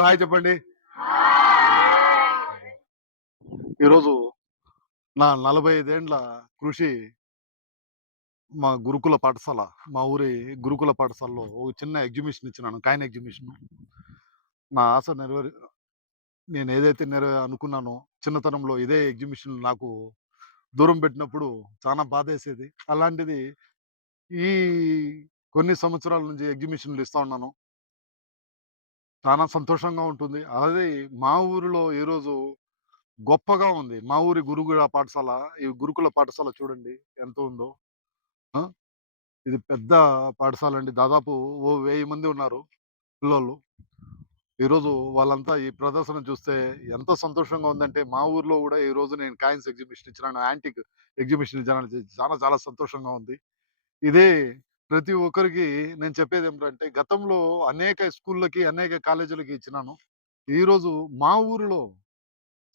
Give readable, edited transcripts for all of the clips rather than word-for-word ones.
అందరూ హాయ్ చెప్పండి. ఈరోజు నా 45 ఏండ్ల కృషి మా గురుకుల పాఠశాల, మా ఊరి గురుకుల పాఠశాలలో ఒక చిన్న ఎగ్జిబిషన్ ఇచ్చినాను. Coin exhibition. నా ఆశ నేనేదైతే అనుకున్నానో చిన్నతనంలో ఇదే ఎగ్జిబిషన్ నాకు దూరం పెట్టినప్పుడు చాలా బాధేసేది. అలాంటిది ఈ కొన్ని సంవత్సరాల నుంచి ఎగ్జిబిషన్‌లు ఇస్తా ఉన్నాను. చాలా సంతోషంగా ఉంటుంది. అదే మా ఊరిలో ఈరోజు గొప్పగా ఉంది. మా ఊరి గురుకుల పాఠశాల. ఈ గురుకుల పాఠశాల చూడండి ఎంత ఉందో. ఆ! ఇది పెద్ద పాఠశాలండి. దాదాపు ఓ 1000 మంది ఉన్నారు పిల్లోళ్ళు. ఈరోజు వాళ్ళంతా ఈ ప్రదర్శన చూస్తే ఎంత సంతోషంగా ఉందంటే, మా ఊర్లో గూడా ఈరోజు నేను కాయిన్స్ ఎగ్జిబిషన్ ఇచ్చినాను. యాంటిక్ ఎగ్జిబిషన్ ఇచ్చినాను. చాలా చాలా సంతోషంగా ఉంది. ఇదే ప్రతి ఒక్కరికి నేను చెప్పేదేమిటంటే, గతంలో అనేక స్కూళ్ళకి, అనేక కాలేజీలకి ఇచ్చినాను. ఈరోజు మా ఊరిలో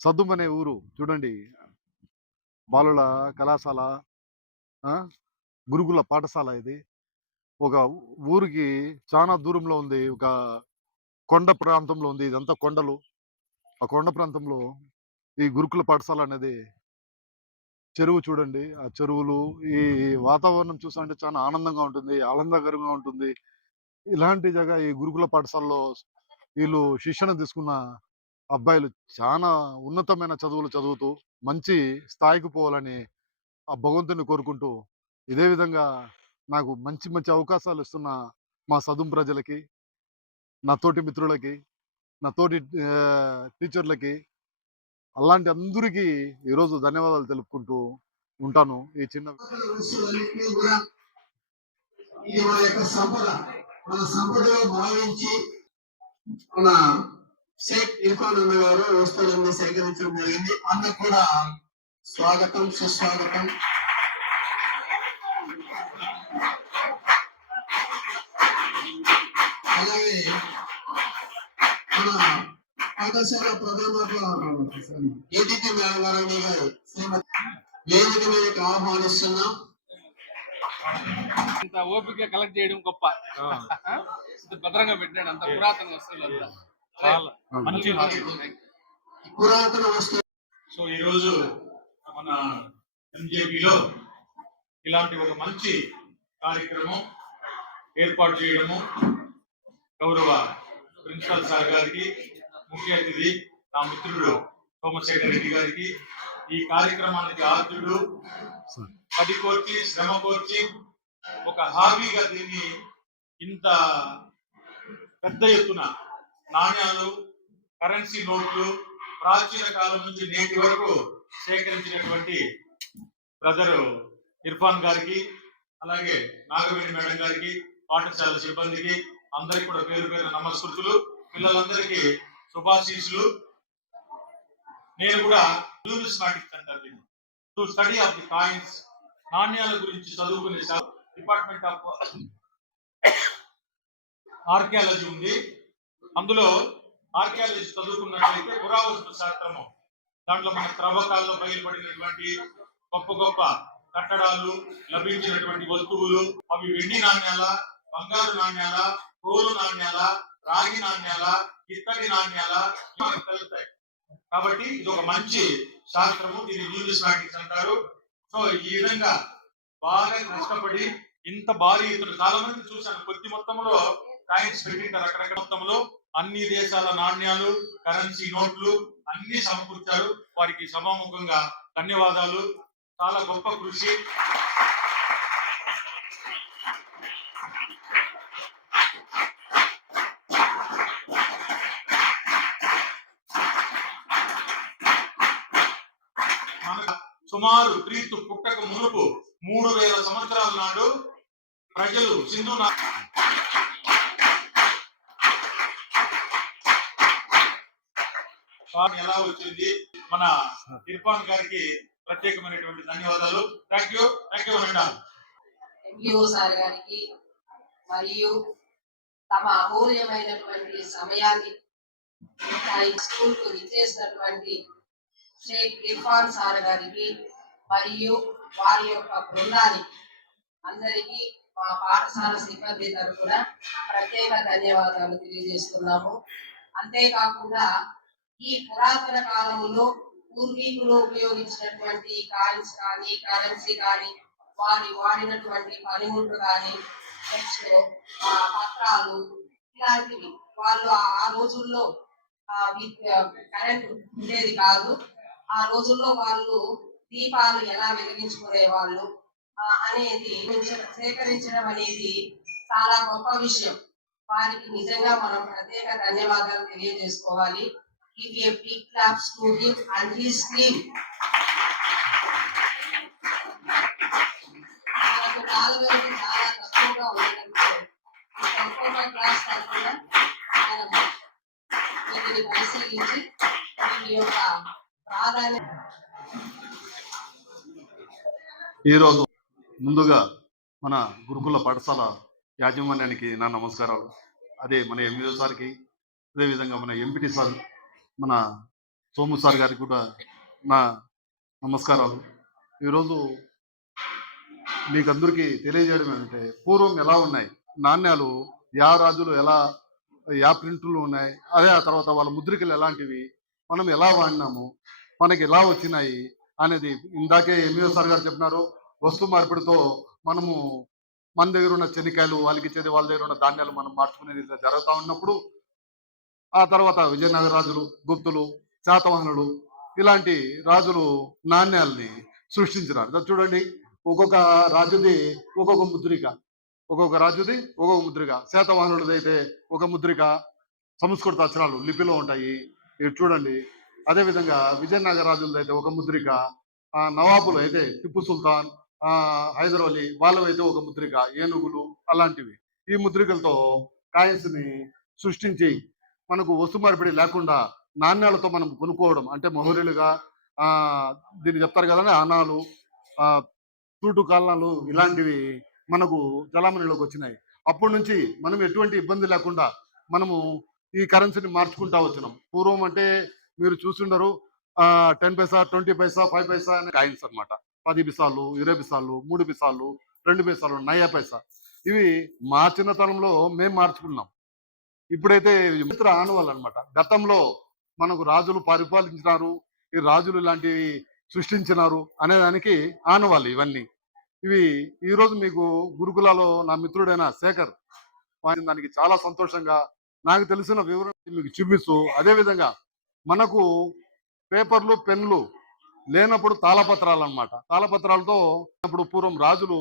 సద్దుం అనే ఊరు చూడండి. బాలుల కళాశాల, ఆ! గురుకుల పాఠశాల ఇది. ఒక ఊరికి చానా దూరంలో ఉంది. ఒక కొండ ప్రాంతంలో ఉంది. ఇదంతా కొండలు. ఆ కొండ ప్రాంతంలో ఈ గురుకుల పాఠశాల అనేది చెరువు చూడండి. ఆ చెరువులు, ఈ వాతావరణం చూస్తుంటే చాలా ఆనందంగా ఉంటుంది. ఆహ్లాదకరంగా ఉంటుంది. ఇలాంటి ఈ గురుకుల పాఠశాలలో వీళ్ళు శిక్షణ తీసుకున్న అబ్బాయిలు చానా ఉన్నతమైన చదువులు చదువుతూ మంచి స్థాయికి పోవాలని ఆ భగవంతుడిని కోరుకుంటూ, ఇదే విధంగా నాకు మంచి మంచి అవకాశాలు ఇస్తున్న మా సదుం ప్రజలకి, నా తోటి మిత్రులకి, నా తోటి టీచర్లకి, అలాంటి అందరికీ ఈరోజు ధన్యవాదాలు తెలుపుకుంటూ ఉంటాను. ఈ చిన్న ఇది మన యొక్క సంపద. మన సంపదలో భావించి మన షేక్ ఇర్ఫాన్ అన్న గారు వస్తువులన్నీ సేకరించడం జరిగింది. అన్నకు కూడా స్వాగతం, సుస్వాగతం. అలాగే మన పాఠశాల ప్రధాన ఏటీపీ మేడం గారని గారు శ్రీమతి వేదిక మీదకి ఆహ్వానిస్తున్నాం. ఇంత ఓపిక కలెక్ట్ చేయడం గొప్ప. ఇంత భద్రంగా పెట్టాడు. అంత పురాతన వస్తువులు పురాతన వస్తువులు. సో ఈరోజు మన ఎంజేపీలో ఇలాంటి ఒక మంచి కార్యక్రమం ఏర్పాటు చేయడము, గౌరవ ప్రిన్సిపల్ సార్ గారికి, ముఖ్య అతిథి నా మిత్రుడు సోమశేఖర్ రెడ్డి గారికి, ఈ కార్యక్రమానికి ఆర్జుడు పడికోర్చి శ్రమ కోర్చి ఒక హాబీగా దీన్ని ఇంత పెద్ద ఎత్తున నాణ్యాలు, కరెన్సీ నోట్లు ప్రాచీన కాలం నుంచి నేటి వరకు సేకరించినటువంటి బ్రదర్ ఇర్ఫాన్ గారికి, అలాగే నాగవేణి మేడం గారికి, పాఠశాల సిబ్బందికి అందరికి కూడా పేరు పేరు నమస్కృతులు. పిల్లలందరికీ శుభాశీస్సులు. నేను కూడా న్యూమిస్మాటిక్స్ అంటారు, to study of the coins, నాణ్యాల గురించి చదువుకునే డిపార్ట్మెంట్ ఆఫ్ ఆర్కియాలజీ ఉంది. అందులో ఆర్కియాలజీ చదువుకున్నట్లయితే పురావస్తు శాస్త్రము, దాంట్లో మన త్రవ్వకాల్లో బయలుపడినటువంటి గొప్ప గొప్ప కట్టడాలు, లభించినటువంటి వస్తువులు, అవి వెండి నాణ్యాల, బంగారు నాణ్యాల, తోలు నాణ్యాల, రాగి నాణ్యాల, ఇత్తడి నాణ్యాల కలుగుతాయి. కాబట్టి ఇది ఒక మంచి శాస్త్రము, దీన్ని న్యూమిస్మాటిక్స్ అంటారు. సో ఈ విధంగా బాగా కష్టపడి ఇంత భారీ ఎత్తున చాలా మంది చూశాను, కొద్ది మొత్తంలో కాయిన్స్ పెట్టింటారు. అక్కడక్కడ మొత్తంలో అన్ని దేశాల నాణ్యాలు, కరెన్సీ నోట్లు అన్ని సమకూర్చారు. వారికి సభాముఖంగా ధన్యవాదాలు. చాలా గొప్ప కృషి. సుమారు క్రీస్తు పుట్టక మునుపు 3000 సంవత్సరాల నాడు ప్రజలు సింధు ఎలా వచ్చింది. మన ఇర్ఫాన్ గారికి ప్రత్యేకమైనటువంటి ధన్యవాదాలు. థ్యాంక్ యూ సార్ గారికి మరియు తమ అమూల్యమైనటువంటి సమయాన్ని స్కూల్ కు ఇచ్చేసినటువంటి షేక్ ఇర్ఫాన్ సార్ గారికి మరియు వారి యొక్క బృందానికి అందరికీ మా పాఠశాల సిబ్బంది తరఫున ప్రత్యేక ధన్యవాదాలు తెలియజేస్తున్నాము. అంతేకాకుండా ఈ పురాతన కాలంలో పూర్వీకులు ఉపయోగించినటువంటి కాయిన్స్ కానీ కరెన్సీ కానీ వారి వాడినటువంటి పనిముట్లు కానీ నెక్స్ట్ పత్రాలు ఇలాంటివి వాళ్ళు ఆ రోజుల్లో కరెంట్ ఉండేది కాదు. ఆ రోజుల్లో వాళ్ళు దీపాలు ఎలా వెలిగించుకునే వాళ్ళు అనేది సేకరించడం అనేది చాలా గొప్ప విషయం. వారికి నిజంగా మనం ప్రత్యేక ధన్యవాదాలు తెలియజేసుకోవాలి. Give a big claps to him and his team. మనకు నాలుగవది చాలా తక్కువగా ఉండడంతో ఈ తక్కువ క్లాస్ తరఫున ఆయన వీటిని పరిశీలించి వీటి యొక్క ప్రాధాన్యత ఈరోజు ముందుగా మన గురుకుల పాఠశాల యాజమాన్యానికి నా నమస్కారాలు. అదే మన ఎంఈఓ సార్కి, అదేవిధంగా మన ఎంపీటీ సార్, మన సోము సార్ గారికి కూడా నా నమస్కారాలు. ఈరోజు మీకు అందరికీ తెలియజేయడం ఏంటంటే, పూర్వం ఎలా ఉన్నాయి నాణ్యాలు, యా రాజులు ఎలా యా ప్రింట్లు ఉన్నాయి, అదే ఆ తర్వాత వాళ్ళ ముద్రికలు ఎలాంటివి, మనం ఎలా వాడినాము, మనకి ఎలా వచ్చినాయి అనేది ఇందాకే ఎంఈఓ సార్ గారు చెప్పినారు. వస్తు మార్పిడితో మనము మన దగ్గర ఉన్న చెనికాయలు వాళ్ళకి ఇచ్చేది, వాళ్ళ దగ్గర ఉన్న ధాన్యాలు మనం మార్చుకునేది జరుగుతూ ఉన్నప్పుడు, ఆ తర్వాత విజయనగర రాజులు, గుప్తులు, శాతవాహనులు ఇలాంటి రాజులు నాణ్యాలని సృష్టించినారు. చూడండి, ఒక్కొక్క రాజుది ఒక్కొక్క ముద్రిక, ఒక్కొక్క రాజుది ఒక్కొక్క ముద్రిక. శాతవాహనుడిది అయితే ఒక ముద్రిక సంస్కృత అక్షరాలు లిపిలో ఉంటాయి, ఇవి చూడండి. అదేవిధంగా విజయనగర రాజులది అయితే ఒక ముద్రిక, నవాబులు అయితే టిప్పు సుల్తాన్, హైదర్ అలీ వాళ్ళవైతే ఒక ముద్రిక, ఏనుగులు అలాంటివి. ఈ ముద్రికలతో కాయిన్స్ ని సృష్టించి మనకు వస్తు మార్పిడి లేకుండా నాణ్యాలతో మనం కొనుక్కోవడం అంటే మొహరీలుగా దీన్ని చెప్తారు కదండి, ఆనాలు, తూటు కాలనాలు ఇలాంటివి మనకు చలామణిలోకి వచ్చినాయి. అప్పటి నుంచి మనం ఎటువంటి ఇబ్బంది లేకుండా మనము ఈ కరెన్సీని మార్చుకుంటా వచ్చినాం. పూర్వం అంటే మీరు చూస్తుండరు, 10 పైసా, 20 పైసా, 5 పైసా అనే కాయిన్స్ అనమాట. 10 పిసాలు, 20 పిసాలు, 3 పిసాలు, 2 పైసాలు, నయా పైసా. ఇవి మా చిన్నతనంలో మేము మార్చుకున్నాం. ఇప్పుడైతే మిత్ర ఆనవాళ్ళు అనమాట. గతంలో మనకు రాజులు పరిపాలించినారు, ఈ రాజులు ఇలాంటివి సృష్టించినారు అనేదానికి ఆనవాళ్ళు ఇవన్నీ. ఇవి ఈరోజు మీకు గురుకులాలో నా మిత్రుడైన శేఖర్ వాడిన దానికి చాలా సంతోషంగా నాకు తెలిసిన వివరణ మీకు చూపిస్తూ, అదేవిధంగా మనకు పేపర్లు, పెన్లు లేనప్పుడు తాళపత్రాలు అనమాట. తాళపత్రాలతో అప్పుడు పూర్వం రాజులు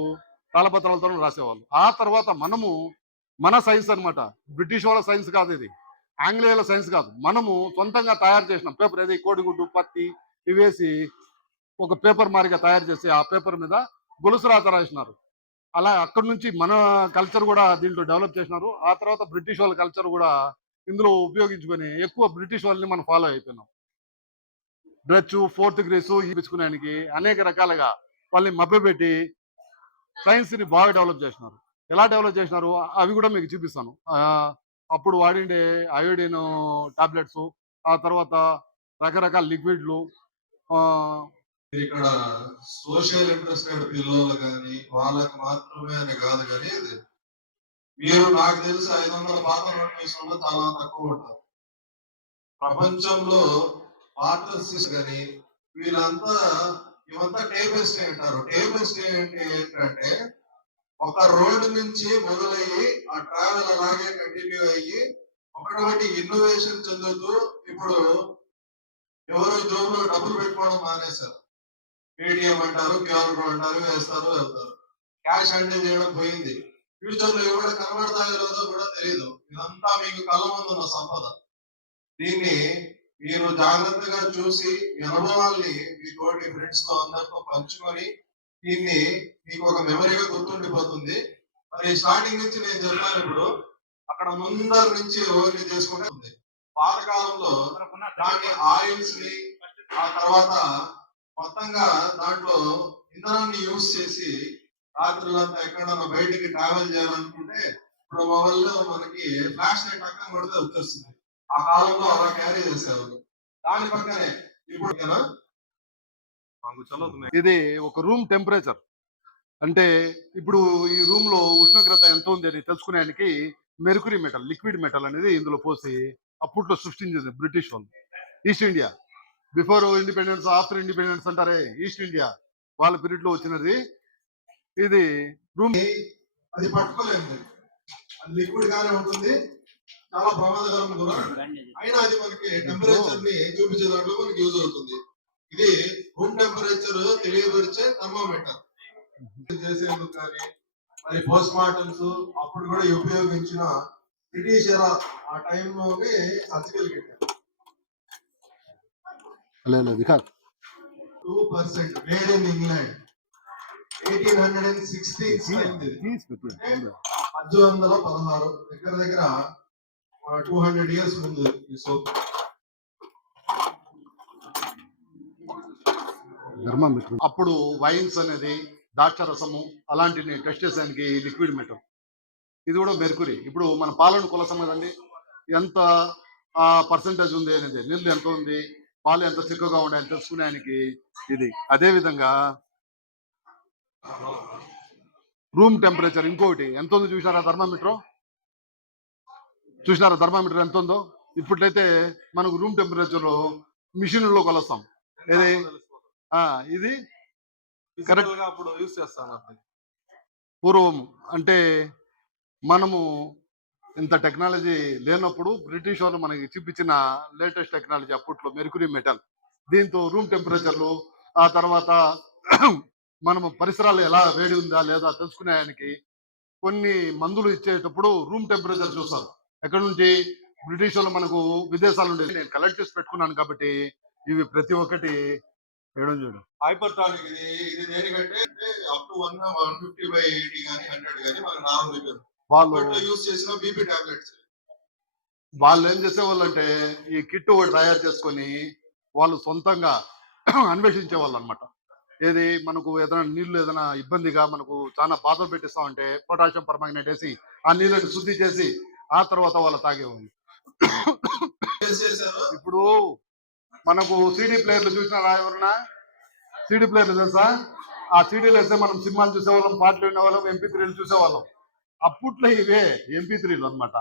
తాళపత్రాలతో రాసేవాళ్ళు. ఆ తర్వాత మనము మన సైన్స్ అనమాట, బ్రిటిష్ వాళ్ళ సైన్స్ కాదు ఇది, ఆంగ్లేయుల సైన్స్ కాదు, మనము సొంతంగా తయారు చేసినాం పేపర్. ఏది కోడిగుడ్డు, పత్తి ఇవేసి ఒక పేపర్ మారిగా తయారు చేసి ఆ పేపర్ మీద గొలుసు రాత రాసినారు. అలా అక్కడి నుంచి మన కల్చర్ కూడా దీంట్లో డెవలప్ చేసినారు. ఆ తర్వాత బ్రిటిష్ వాళ్ళ కల్చర్ కూడా ఇందులో ఉపయోగించుకొని ఎక్కువ బ్రిటిష్ వాళ్ళని మనం ఫాలో అయిపోయినాం. డ్రచ్, ఫోర్త్ గ్రేసు ఇప్పించుకునేదానికి అనేక రకాలుగా వాళ్ళని మభ్యపెట్టి సైన్స్ ని బాగా డెవలప్ చేసినారు. ఎలా డెవలప్ చేసినారు అవి కూడా మీకు చూపిస్తాను. అప్పుడు వాడిండే అయోడిన్ టాబ్లెట్స్, ఆ తర్వాత రకరకాల లిక్విడ్లు. ఇక్కడ సోషల్ ఇంట్రెస్టెడ్ పిల్లలు కానీ వాళ్ళకి మాత్రమే అని కాదు, కానీ మీరు నాకు తెలిసి 500 పాత నోటిఫికేషన్లో చాలా తక్కువ ఉంటారు ప్రపంచంలో. ఆర్టిస్ట్ కానీ వీళ్ళంతా ఇవంతా టేబుల్స్ అంటారు. టేబుల్స్ ఏంటంటే ఒక రోడ్డు నుంచి మొదలయ్యి ఆ ట్రావెల్ అలాగే కంటిన్యూ అయ్యి ఒకటి ఇన్నోవేషన్ చెందుతూ ఇప్పుడు ఎవరో జోబులో డబ్బులు పెట్టుకోవడం మానేశారు. పేటిఎం అంటారు, క్యూఆర్ కోడ్ అంటారు, వేస్తారు, వెళ్తారు. క్యాష్ హ్యాండిల్ చేయడం పోయింది. ఫ్యూచర్ లో ఎవరు కనబడతాయో లేదో కూడా తెలియదు. ఇదంతా మీకు కళ్ళ ముందు ఉన్న సంపద. దీన్ని మీరు జాగ్రత్తగా చూసి ఈ అనుభవాల్ని మీ తోటి ఫ్రెండ్స్ తో అందరితో పంచుకొని దీన్ని మీకు ఒక మెమరీగా గుర్తుండిపోతుంది. మరి స్టార్టింగ్ నుంచి నేను చెప్పాను, ఇప్పుడు అక్కడ ముందర నుంచి ఓవర్ని చేసుకుంటే ఉంది. పాతకాలంలో దాని ఆయిల్స్ ని, ఆ తర్వాత మొత్తంగా దాంట్లో ఇంధనాన్ని యూజ్ చేసి రాత్రులంతా ఎక్కడన్నా బయటికి ట్రావెల్ చేయాలనుకుంటే ఇప్పుడు మొబైల్లో మనకి ఫ్లాష్ లైట్ అక్కడ కొడితే వచ్చేస్తుంది. ఆ కాలంలో అలా క్యారీ చేసేవాళ్ళు. దాని పక్కనే ఇప్పుడు ఇది ఒక రూమ్ టెంపరేచర్ అంటే ఇప్పుడు ఈ రూమ్ లో ఉష్ణోగ్రత ఎంత ఉంది అని తెలుసుకునేదానికి మెర్క్యూరీ మెటల్, లిక్విడ్ మెటల్ అనేది ఇందులో పోసి అప్పట్లో సృష్టించింది బ్రిటిష్ వాళ్ళు. East India before independence, after independence అంటారే, ఈస్ట్ ఇండియా వాళ్ళ పీరియడ్ లో వచ్చినది ఇది. రూమ్ అది పట్టుకోలేదు, అది లిక్విడ్ గానే ఉంటుంది, చాలా ప్రమాదకరం కూడా. అయినా అది మనకి టెంపరేచర్ ని చూపించే దాంట్లో మనకి యూజ్ అవుతుంది. ఇది రూమ్ టెంపరేచర్ తెలియపరిచే థర్మోమీటర్ చేసేందుకు కానీ, మరి పోస్ట్ మార్టమ్స్ అప్పుడు కూడా ఉపయోగించిన బ్రిటిష్ ఎరా ఆ టైంలోనే సర్జికల్ కిట్. లేదు 2% మేడ్ ఇన్ ఇంగ్లాండ్ 1816 అయింది. 1816 దగ్గర దగ్గర 200 ఇయర్స్ ముందు ఈ సోప్. థర్మామీటర్ అప్పుడు వైన్స్ అనేది ద్రాక్షరసము అలాంటివి టెస్ట్ చేసేదానికి లిక్విడ్ మెటల్. ఇది కూడా మెర్కురీ. ఇప్పుడు మన పాలను కొలసం కదండి, ఎంత పర్సంటేజ్ ఉంది అనేది, నీళ్ళు ఎంత ఉంది, పాలు ఎంత చిక్కగా ఉండాలి తెలుసుకునేదానికి ఇది. అదే విధంగా రూమ్ టెంపరేచర్ ఇంకొకటి ఎంత ఉందో చూసినారా థర్మామీటర్? చూసినారా థర్మామీటర్ ఎంత ఉందో? ఇప్పట్లయితే మనకు రూమ్ టెంపరేచర్ మిషన్లో కొలుస్తాం. ఇది ఇది కరెక్ట్ గా అప్పుడు యూజ్ చేస్తాను. పూర్వం అంటే మనము ఇంత టెక్నాలజీ లేనప్పుడు బ్రిటిష్ వాళ్ళు మనకి చూపించిన లేటెస్ట్ టెక్నాలజీ అప్పట్లో మెర్క్యూరీ మెటల్. దీంతో రూమ్ టెంపరేచర్లు, ఆ తర్వాత మనము పరిసరాలు ఎలా వేడి ఉందా లేదా తెలుసుకునేదానికి కొన్ని మందులు ఇచ్చేటప్పుడు రూమ్ టెంపరేచర్ చూస్తారు. ఎక్కడ నుంచి? బ్రిటిష్ వాళ్ళు మనకు విదేశాల నుండి. నేను కలెక్ట్ చేసి పెట్టుకున్నాను కాబట్టి ఇవి ప్రతి ఒక్కటి వేయడం చూడు. హైపర్టానిక్ ఇది దేనికంటే అప్ టు 150/80 కానీ 100 కానీ మన నార్మల్ వాళ్ళు యూజ్ చేసిన బీపీ టాబ్లెట్స్. వాళ్ళు ఏం చేసేవాళ్ళు అంటే ఈ కిట్ ఒకటి తయారు చేసుకొని వాళ్ళు సొంతంగా అన్వేషించే వాళ్ళు అనమాట. ఏది మనకు ఏదైనా నీళ్లు ఏదైనా ఇబ్బందిగా మనకు చాలా బాధలు పెట్టిస్తామంటే పొటాషియం పర్మాంగనేట్ వేసి ఆ నీళ్ళని శుద్ధి చేసి ఆ తర్వాత వాళ్ళు తాగేవాళ్ళు. ఇప్పుడు మనకు సీడీ ప్లేయర్లు చూసినారా ఎవరన్నా? సీడీ ప్లేయర్లు తెలుసా? ఆ సీడీలు వేస్తే మనం సినిమాలు చూసేవాళ్ళం, పాటలు వినేవాళ్ళం, MP3లు చూసేవాళ్ళం. అప్పట్లో ఇవే MP3లు అనమాట.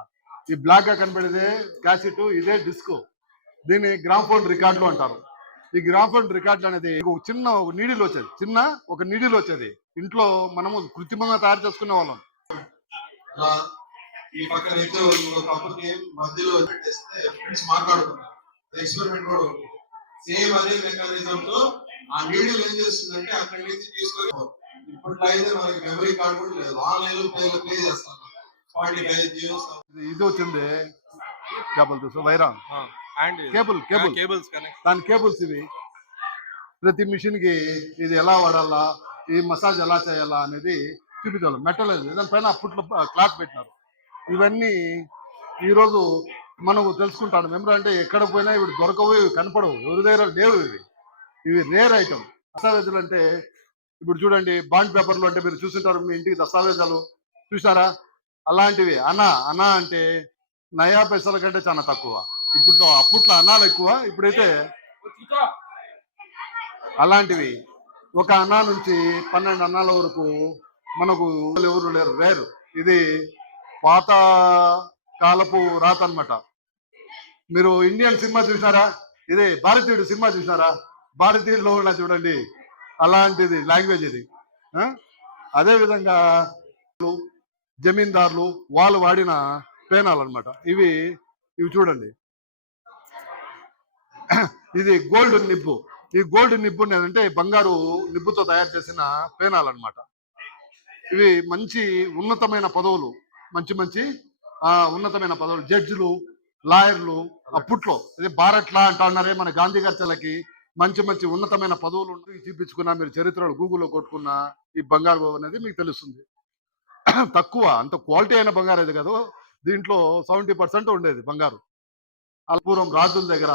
ఈ బ్లాక్ గా కనపడేదే క్యాసెట్, ఇదే డిస్క్. దీన్ని గ్రామ్ఫోన్ రికార్డులు అంటారు. ఈ గ్రామ్ఫోన్ రికార్డులు అనేది చిన్న ఒక నీడిలో వచ్చేది, ఒక నీడిలో వచ్చేది. ఇంట్లో మనము కృత్రిమంగా తయారు చేసుకునే వాళ్ళం. ఈ పక్కన కప్పుకి మధ్యలో పెట్టేస్తే ఫ్రెండ్స్ మాట్లాడుతున్నారు. ఎక్స్పెరిమెంట్ కూడా ఉంది. సేమ్ అదే మెకానిజం తో ఆ నీడిల్ ఏం చేస్తుందంటే అక్కడి నుంచి తీసుకొని, ఇప్పట్లో అయితే మనకి మెమరీ కార్డు కూడా లేదు, ఆన్లైన్ లో ప్లే చేస్తాను. 45 GB ఇది వచ్చింది కేబుల్ చూసా, వైరా కేబుల్స్ దాని కేబుల్స్ ఇవి. ప్రతి మిషన్ కి ఇది ఎలా వాడాలా, ఈ మసాజ్ ఎలా చేయాలా అనేది చూపించాలి. మెటల్ దానిపైన అప్పట్లో క్లాత్ పెట్టినారు. ఇవన్నీ ఈరోజు మనకు తెలుసుకుంటాడు. మెమరీ అంటే ఎక్కడ పోయినా ఇవి దొరకవు, ఇవి కనపడవు, ఎవరి దగ్గర లేవు. ఇవి రేర్ ఐటమ్. దస్తావేజులు అంటే ఇప్పుడు చూడండి, బాండ్ పేపర్లు అంటే మీరు చూసింటారు, మీ ఇంటికి దస్తావేజాలు చూసారా? అలాంటివి అనా అంటే నయా పైసల కంటే చాలా తక్కువ. ఇప్పుడు అప్పట్లో అనాలు ఎక్కువ, ఇప్పుడైతే అలాంటివి ఒక అన్నా నుంచి 12 అన్నాల వరకు మనకు ఎవరు లేరు, రేరు. ఇది పాత కాలపు రాత అన్నమాట. మీరు ఇండియన్ సినిమా చూసినారా? ఇదే భారతీయుడు సినిమా చూసినారా? భారతీయుల్లో ఉన్న చూడండి అలాంటిది లాంగ్వేజ్ ఇది. అదే విధంగా జమీందారులు వాళ్ళు వాడిన పేనాలు అనమాట ఇవి చూడండి. ఇది గోల్డ్ నిబ్బు. ఈ గోల్డ్ నిబ్బు అంటే బంగారు నిబ్బుతో తయారు చేసిన పేనాలు అనమాట. ఇవి మంచి ఉన్నతమైన పదవులు, మంచి ఉన్నతమైన పదవులు. జడ్జిలు, లాయర్లు అప్పట్లో ఇది భారత్ లా అంటున్నారే, మన గాంధీ గారి చెల్లకి మంచి ఉన్నతమైన పదవులు చూపించుకున్నా. మీరు చరిత్రలో గూగుల్లో కొట్టుకున్న ఈ బంగారు అనేది మీకు తెలుస్తుంది. తక్కువ, అంత క్వాలిటీ అయిన బంగారు అది కాదు. దీంట్లో 70% ఉండేది బంగారు. అల్పూరం రాజుల దగ్గర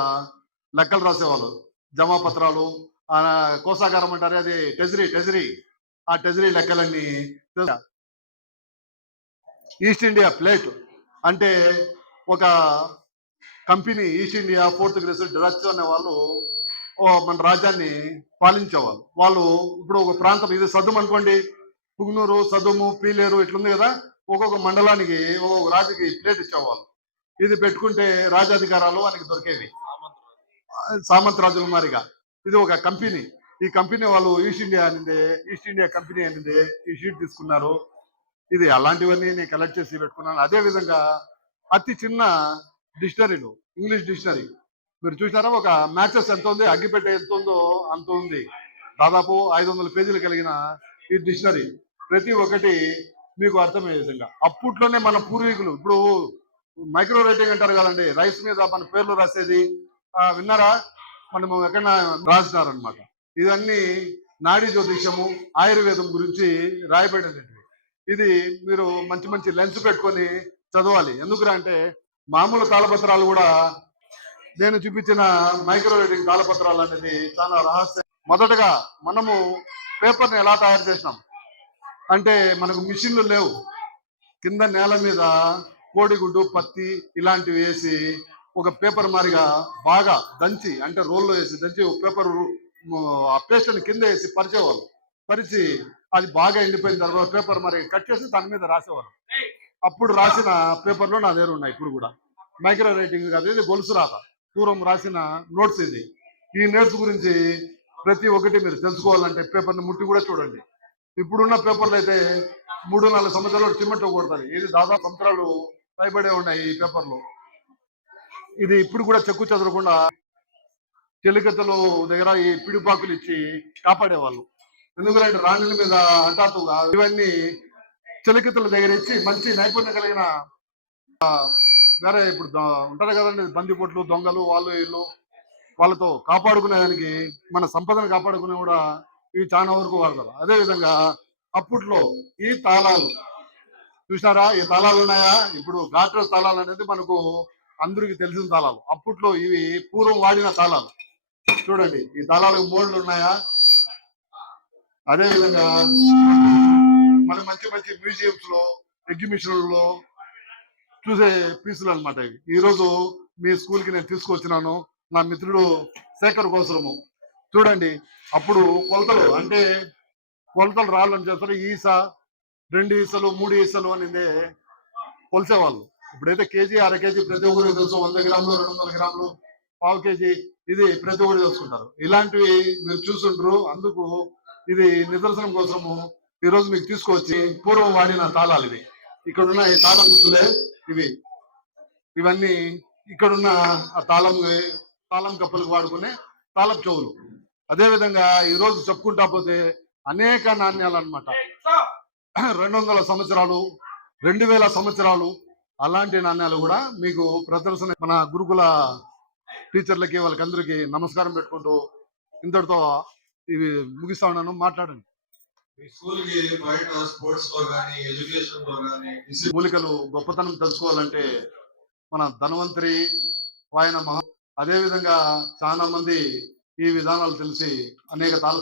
లెక్కలు రాసేవాళ్ళు, జమాపత్రాలు, కోసాగారం అంటారు, అది టెజరీ. ఆ టెజరీ లెక్కలన్నీ. ఈస్ట్ ఇండియా ప్లేట్ అంటే ఒక company, east India Portuguese Dutch అనే వాళ్ళు మన రాజ్యాన్ని పాలించేవాళ్ళు. వాళ్ళు ఇప్పుడు ఒక ప్రాంతం, ఇది సదుం అనుకోండి, పుగ్నూరు, సదుము, పీలేరు ఇట్లుంది కదా, ఒక్కొక్క మండలానికి ఒక్కొక్క రాజుకి ప్లేట్ ఇచ్చేవాళ్ళు. ఇది పెట్టుకుంటే రాజాధికారాలు మనకి దొరికేవి. సామంత రాజుల మారిగా ఇది ఒక కంపెనీ. ఈ కంపెనీ వాళ్ళు ఈస్ట్ ఇండియా కంపెనీ అనింది ఈ షీట్ తీసుకున్నారు. ఇది అలాంటివన్నీ నేను కలెక్ట్ చేసి పెట్టుకున్నాను. అదే విధంగా అతి చిన్న డిక్షనరీలు, ఇంగ్లీష్ డిక్షనరీ మీరు చూసినారా, ఒక మ్యాచెస్ ఎంత ఉంది, అగ్గిపెట్టె ఎంత ఉందో అంత ఉంది. దాదాపు 500 పేజీలు కలిగిన ఈ డిక్షనరీ ప్రతి ఒక్కటి మీకు అర్థమయ్యే విధంగా. అప్పట్లోనే మన పూర్వీకులు, ఇప్పుడు మైక్రో రైటింగ్ అంటారు కదండి, రైస్ మీద మన పేర్లు రాసేది, విన్నారా, మనము ఎక్కడ రాసినారనమాట. ఇవన్నీ నాడీ జ్యోతిషము, ఆయుర్వేదం గురించి రాయబడినది. ఇది మీరు మంచి మంచి లెన్స్ పెట్టుకొని చదవాలి. ఎందుకురా అంటే మామూలు తాళపత్రాలు కూడా, నేను చూపించిన మైక్రో రైటింగ్ తాళపత్రాలు అనేది చాలా రహస్యం. మొదటగా మనము పేపర్ని ఎలా తయారు చేసినాం అంటే, మనకు మిషన్లు లేవు. కింద నేల మీద కోడిగుడ్డు, పత్తి ఇలాంటివి వేసి ఒక పేపర్ మారిగా బాగా దంచి, అంటే రోల్లో వేసి దంచి పేపర్ ఆ పేస్ట్ని కింద వేసి పరిచేవాళ్ళు. పరిచి అది బాగా ఎండిపోయిన తర్వాత పేపర్ మరి కట్ చేసి దాని మీద రాసేవారు. అప్పుడు రాసిన పేపర్లో నా దగ్గర ఉన్నాయి ఇప్పుడు కూడా. మైక్రో రైటింగ్ కాదు, ఇది గొలుసు రాత, పూర్వం రాసిన నోట్స్ ఇది. ఈ నోట్స్ గురించి ప్రతి ఒక్కటి మీరు తెలుసుకోవాలంటే పేపర్ని ముట్టి కూడా చూడండి. ఇప్పుడున్న పేపర్లు అయితే 3-4 సంవత్సరాలు చిమ్మట కొడతాయి. ఇది దాదాపు సంవత్సరాలు పైబడే ఉన్నాయి ఈ పేపర్లు. ఇది ఇప్పుడు కూడా చెక్కు చెదరకుండా చెలికత్తలు దగ్గర ఈ పిడిపాకులు ఇచ్చి కాపాడేవాళ్ళు. ఎందుకంటే రాణుల మీద హఠాత్తుగా ఇవన్నీ చెలికత్తల దగ్గర ఇచ్చి మంచి నైపుణ్యం కలిగిన వేరే ఇప్పుడు ఉంటారు కదండి బందిపోట్లు, దొంగలు, వాళ్ళు వీళ్ళు, వాళ్ళతో కాపాడుకునేదానికి, మన సంపదను కాపాడుకునే కూడా ఇవి చాలా వరకు వాడతారు. అదే విధంగా అప్పట్లో ఈ తాళాలు చూసినారా, ఈ తాళాలు ఉన్నాయా, ఇప్పుడు గాట్రస్ తాళాలు అనేది మనకు అందరికి తెలిసిన తాళాలు. అప్పట్లో ఇవి పూర్వం వాడిన తాళాలు. చూడండి ఈ తాళాలకు మోడ్లు ఉన్నాయా. అదే విధంగా మన మంచి మంచి మ్యూజియంస్ లో, ఎగ్జిబిషన్లలో చూసే పీసులు అనమాట ఇవి. ఈ రోజు మీ స్కూల్ కి నేను తీసుకొచ్చినాను, నా మిత్రుడు శేఖర్ కోసము. చూడండి, అప్పుడు కొలతలు అంటే కొలతలు రాళ్ళని చేస్తారు. ఈస, 2 ఈసలు, 3 ఈసలు అనేది కొలిసేవాళ్ళు. ఇప్పుడైతే కేజీ, అర కేజీ ప్రతి ఒక్కరికి తెలుసు. 100 గ్రాములు, 200 గ్రాములు, పావు కేజీ, ఇది ప్రతి ఒక్కరు తెలుసుకుంటారు. ఇలాంటివి మీరు చూసుంటారు. అందుకు ఇది నిదర్శనం కోసము ఈ రోజు మీకు తీసుకొచ్చి పూర్వం వాడిన తాళాలు ఇవి. ఇక్కడున్న ఈ తాళం గుర్తులే ఇవి. ఇవన్నీ ఇక్కడున్న ఆ తాళం కప్పలకు వాడుకునే తాళం చెవులు. అదే విధంగా ఈ రోజు చెప్పుకుంటా పోతే అనేక నాణ్యాలు అన్నమాట. 200 సంవత్సరాలు, 2000 సంవత్సరాలు అలాంటి నాణ్యాలు కూడా మీకు ప్రదర్శన. మన గురుకుల టీచర్లకి వాళ్ళకందరికీ నమస్కారం పెట్టుకుంటూ ఇంతటితో ఇవి ముగిస్తా ఉన్నాను. మాట్లాడండి. మీ స్కూల్ కి బయట స్పోర్ట్స్ లో గానీ, ఎడ్యుకేషన్ లో గానీ మూలికలు గొప్పతనం తెలుసుకోవాలంటే మన ధన్వంతరి వాయన మహా, అదే విధంగా చాలా మంది ఈ విధానాలు తెలిసి అనేక తాళ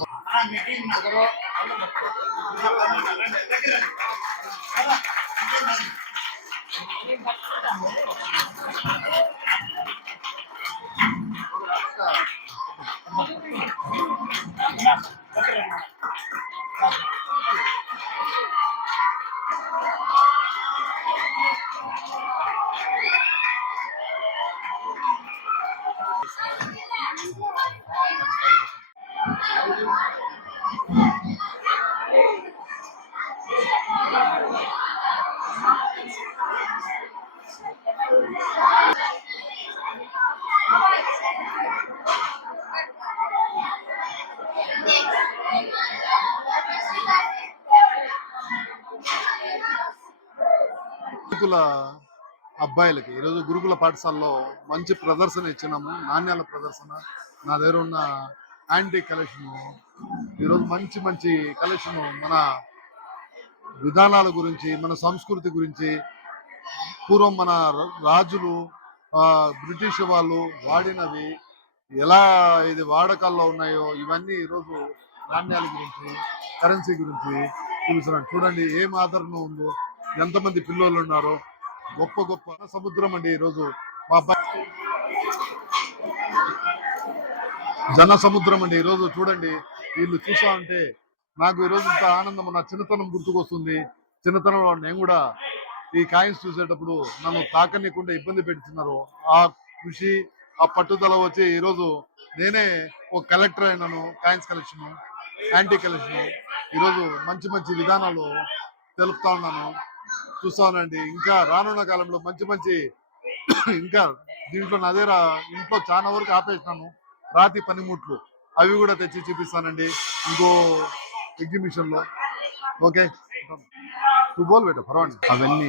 గురుకుల అబ్బాయిలకి ఈరోజు గురుకుల పాఠశాలలో మంచి ప్రదర్శన ఇచ్చినాము. నాణ్యాల ప్రదర్శన. నా దగ్గర ఉన్న యాంటీ కలెక్షన్, ఈరోజు మంచి మంచి కలెక్షన్ మన విధానాల గురించి, మన సంస్కృతి గురించి, పూర్వం మన రాజులు, బ్రిటిష్ వాళ్ళు వాడినవి ఎలా ఇది వాడకాల్లో ఉన్నాయో ఇవన్నీ ఈరోజు నాణ్యాల గురించి, కరెన్సీ గురించి చూపిస్తున్నాను. చూడండి ఏం ఆదరణ ఉందో, ఎంతమంది పిల్లలు ఉన్నారో. గొప్ప గొప్ప సముద్రం అండి ఈరోజు మా అబ్బాయి. జన సముద్రం అండి ఈరోజు. చూడండి వీళ్ళు చూసా ఉంటే నాకు ఈరోజు ఇంత ఆనందం, నా చిన్నతనం గుర్తుకొస్తుంది. చిన్నతనంలో నేను కూడా ఈ కాయిన్స్ చూసేటప్పుడు నన్ను తాకనీయకుండా ఇబ్బంది పెడుతున్నారు. ఆ కృషి, ఆ పట్టుదల వచ్చి ఈరోజు నేనే ఒక కలెక్టర్ అయినాను. కాయిన్స్ కలెక్షన్, యాంటీ కలెక్షన్ ఈరోజు మంచి మంచి విధానాలు తెలుపుతా ఉన్నాను. చూస్తానండి ఇంకా రానున్న కాలంలో మంచి మంచి ఇంకా దీంట్లో నా దగ్గర ఇంట్లో చాలా వరకు ఆపేసినాను రాతి పనిముట్లు, అవి కూడా తెచ్చి చూపిస్తానండి ఇంకో ఎగ్జిబిషన్ లో. ఓకే, బోల్ పెట్ట పర్వాలేదు. అవన్నీ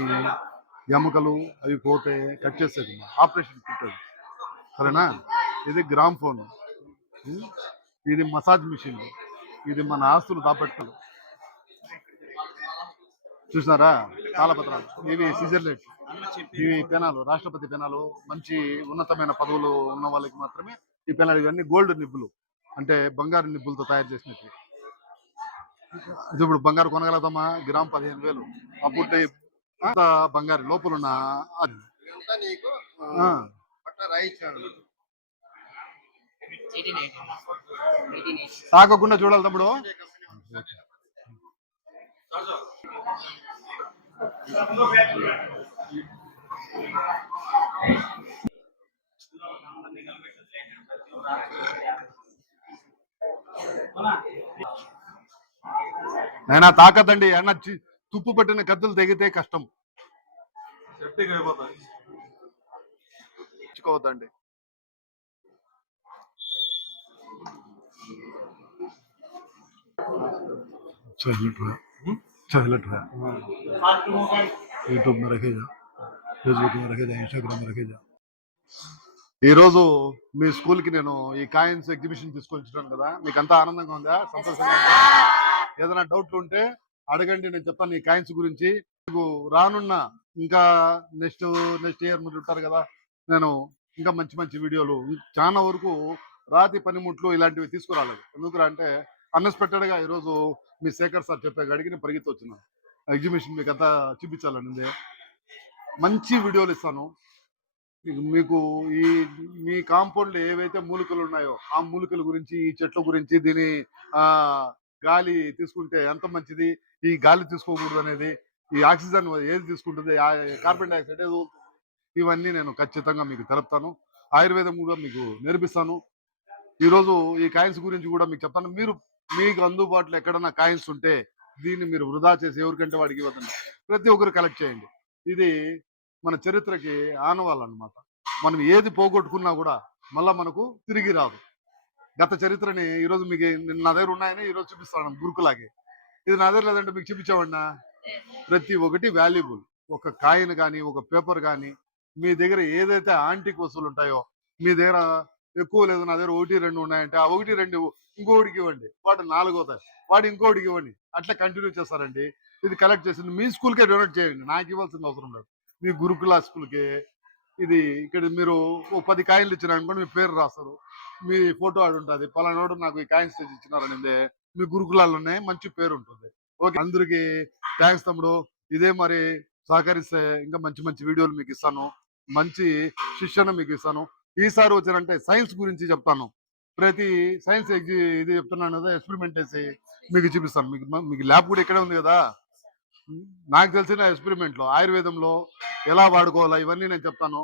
ఎముకలు అవి పోతే కట్ చేసేది ఆపరేషన్ కుట్టేది, సరేనా. ఇది గ్రామ్ ఫోన్, ఇది మసాజ్ మిషన్, ఇది మన ఆస్తులు దాపెట్టలు చూసినారా, తాళపత్రాలు, ఇవి సిజర్లెట్, ఇవి పెనాలు, రాష్ట్రపతి పెనాలు, మంచి ఉన్నతమైన పదవులు ఉన్న వాళ్ళకి మాత్రమే ఈ పెనాలు. ఇవన్నీ గోల్డ్ నిబ్బులు, అంటే బంగారు నిబ్బులతో తయారు చేసినట్టు. ఇప్పుడు బంగారు కొనగలుగుతామా? గ్రామ్ 15,000. అప్పుడు అంత బంగారు లోపల ఉన్న అది ఆ, తాకకుండా చూడాలి తమ్ముడు. నైనా తాకద్దండి, అన్న తుప్పు పట్టిన కత్తులు తెగితే కష్టం. సెప్టిక్ అయిపోతాయి. తెచ్చుకోవద్దండి. యూట్యూబ్ में रखेगा, फेसबुक में रखेगा, इंस्टाग्राम में रखेगा. ఈ రోజు మీ స్కూల్ కి నేను ఈ కాయిన్స్ ఎగ్జిబిషన్ తీసుకొని వచ్చాను కదా, మీకు అంతా ఆనందంగా ఉందా? సంతోషంగా ఉందా? ఏదైనా డౌట్లు ఉంటే అడగండి, నేను చెప్తాను ఈ కాయిన్స్ గురించి. మీకు రానున్న ఇంకా నెక్స్ట్ ఇయర్ మీరు ఉంటారు కదా, నేను ఇంకా మంచి మంచి వీడియోలు చాలా వరకు రాతి పనిముట్లు ఇలాంటివి తీసుకురాలేదు. ఎందుకు అంటే అన్ఎక్స్పెక్టెడ్ గా ఈరోజు మీ శేఖర్ సార్ చెప్పే గడికి నేను పరిగెత్తి వచ్చినాను. ఎగ్జిబిషన్ మీకు అంతా చూపించాలని మంచి వీడియోలు ఇస్తాను మీకు. ఈ మీ కాంపౌండ్ లో ఏవైతే మూలికలు ఉన్నాయో ఆ మూలికల గురించి, ఈ చెట్ల గురించి, దీని ఆ గాలి తీసుకుంటే ఎంత మంచిది, ఈ గాలి తీసుకోకూడదు అనేది, ఈ ఆక్సిజన్ ఏది తీసుకుంటుంది, కార్బన్ డైఆక్సైడ్ ఏది, ఇవన్నీ నేను ఖచ్చితంగా మీకు తెలుపుతాను. ఆయుర్వేదం కూడా మీకు నేర్పిస్తాను. ఈరోజు ఈ కాయిన్స్ గురించి కూడా మీకు చెప్తాను. మీకు అందుబాటులో ఎక్కడన్నా కాయిన్స్ ఉంటే దీన్ని మీరు వృధా చేసి ఎవరికంటే వాడికి ఇవ్వదండి, ప్రతి ఒక్కరు కలెక్ట్ చేయండి. ఇది మన చరిత్రకి ఆనవాలన్నమాట. మనం ఏది పోగొట్టుకున్నా కూడా మళ్ళా మనకు తిరిగి రాదు. గత చరిత్రని ఈరోజు మీకు నా దగ్గర ఉన్నాయని ఈరోజు చూపిస్తాను గురుకులాగే. ఇది నా దగ్గర లేదంటే మీకు చూపించామన్నా. ప్రతి ఒక్కటి వాల్యుబుల్. ఒక కాయిన్ కానీ, ఒక పేపర్ కానీ, మీ దగ్గర ఏదైతే ఆంటిక్ వస్తువులు ఉంటాయో, మీ దగ్గర ఎక్కువ లేదు, నా దగ్గర 1, 2 ఉన్నాయంటే ఆ 1, 2 ఇంకోటికి ఇవ్వండి, వాడు 4 అవుతాయి, వాడు ఇంకోటికి ఇవ్వండి, అట్లా కంటిన్యూ చేస్తారండి. ఇది కలెక్ట్ చేసి మీ స్కూల్కే డొనేట్ చేయండి, నాకు ఇవ్వాల్సిన అవసరం లేదు. మీ గురుకుల స్కూల్కి ఇది ఇక్కడ మీరు 10 కాయిన్లు ఇచ్చినారనుకోండి, మీ పేరు రాస్తారు, మీ ఫోటో ఆడు ఉంటుంది, పలానాడు నాకు ఈ కాయిన్స్ తెచ్చి ఇచ్చినారనిందే మీ గురుకులాల్లోనే మంచి పేరు ఉంటుంది. ఓకే, అందరికి థ్యాంక్స్ తమ్ముడు. ఇదే మరి సహకరిస్తే ఇంకా మంచి మంచి వీడియోలు మీకు ఇస్తాను, మంచి శిక్షణ మీకు ఇస్తాను. ఈసారి వచ్చారంటే సైన్స్ గురించి చెప్తాను. ప్రతి సైన్స్ ఇది చెప్తున్నాను కదా, ఎక్స్పెరిమెంట్ చేసి మీకు చూపిస్తాను. మీకు ల్యాబ్ కూడా ఇక్కడే ఉంది కదా. నాకు తెలిసిన ఎక్స్పెరిమెంట్ లో ఆయుర్వేదంలో ఎలా వాడుకోవాలా ఇవన్నీ నేను చెప్తాను.